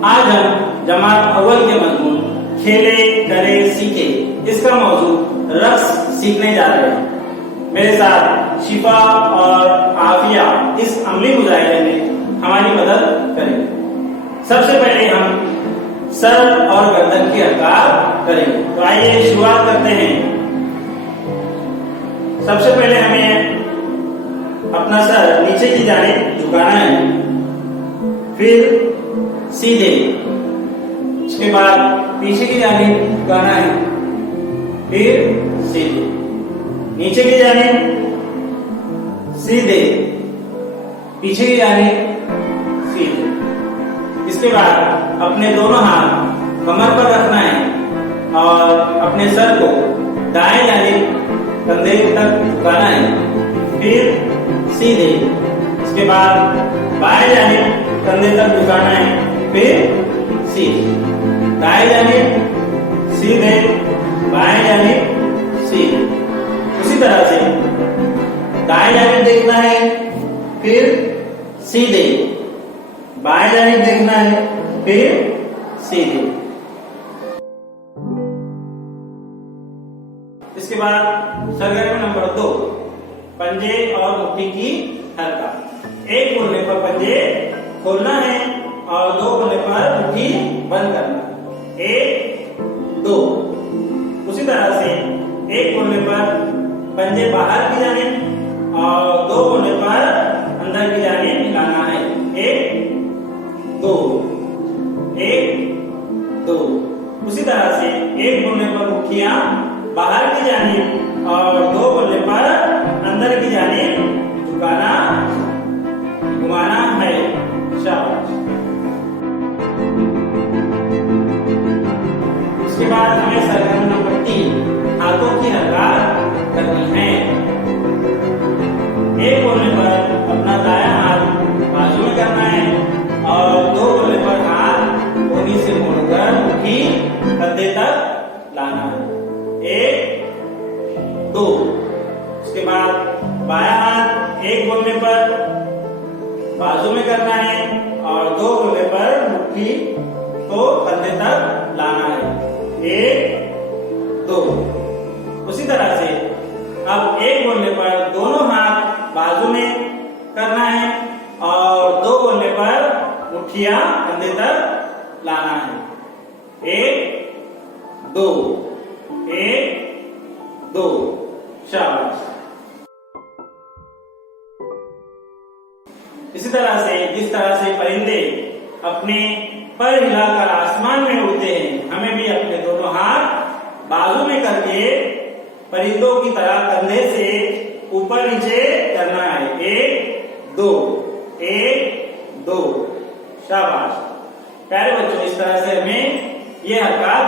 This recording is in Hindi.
आज हम जमात अव्वल के मजमून खेले करे सीखे इसका मौजू रक्स सीखने जा रहे हैं। मेरे साथ शिफा और आफिया इस अमली मुजाहिरे में हमारी मदद करेंगे। सबसे पहले हम सर और गर्दन की हरकत करेंगे। तो आइए शुरुआत करते हैं। सबसे पहले हमें अपना सर नीचे की जानिब झुकाना है, फिर सीधे, उसके बाद पीछे की जानिब झुकाना है, फिर सीधे, नीचे की जानिब सीधे, पीछे की जानिब सीधे। इसके बाद अपने दोनों हाथ कमर पर रखना है और अपने सर को दाएं जानिब कंधे तक झुकाना है, फिर सीधे, इसके बाद बाएं जानिब कंधे तक झुकाना है, फिर सीधे, दाएं जानिब सीधे, बाएं जानिब सीधे। उसी तरह से दाएं जानिब देखना है, फिर सीधे, बाएं जानिब देखना है, फिर सीधे। इसके बाद सरगर्मी नंबर 2, पंजे और मुट्ठी की हरकत। एक बोलने पर पंजे खोलना है और 2 बोलने पर मुट्ठी बंद करना। 1 2। उसी तरह से एक बोलने पर पंजे बाहर की जानिब और 2 बोलने पर अंदर की जानिब हिलाना है। 1 2 1 2। उसी तरह से एक बोलने पर मुट्ठियां बाहर की जानिब और 2 बोलने पर अंदर की जानिब झुकाना, घुमाना है। शाबाश। इसके बाद हमें सरगर्मी नंबर 3, हाथों की हरकत करनी है। एक बोलने पर अपना दायां हाथ बाजू में करना है और 2 बोलने पर हाथ कोहनी से मोड़कर मुट्ठी कंधे तक लाना है। 1 2। उसके बाद बायां हाथ एक बोलने पर बाजू में करना है और 2 बोलने पर मुट्ठी को कंधे तक लाना है। 1 2। उसी तरह से अब एक बोलने पर दोनों हाथ बाजू में करना है और 2 बोलने पर मुट्ठियां कंधे तक लाना है। 1 2 1 2। शाबाश। इसी तरह से जिस तरह से परिंदे अपने पर हिलाकर आसमान में उड़ते हैं, हमें भी अपने दोनों हाथ बाजू में करके परिंदों की तरह कंधे से ऊपर नीचे करना है। 1 2 1 2। शाबाश। प्यारे बच्चों, इस तरह से हमें यह हरकत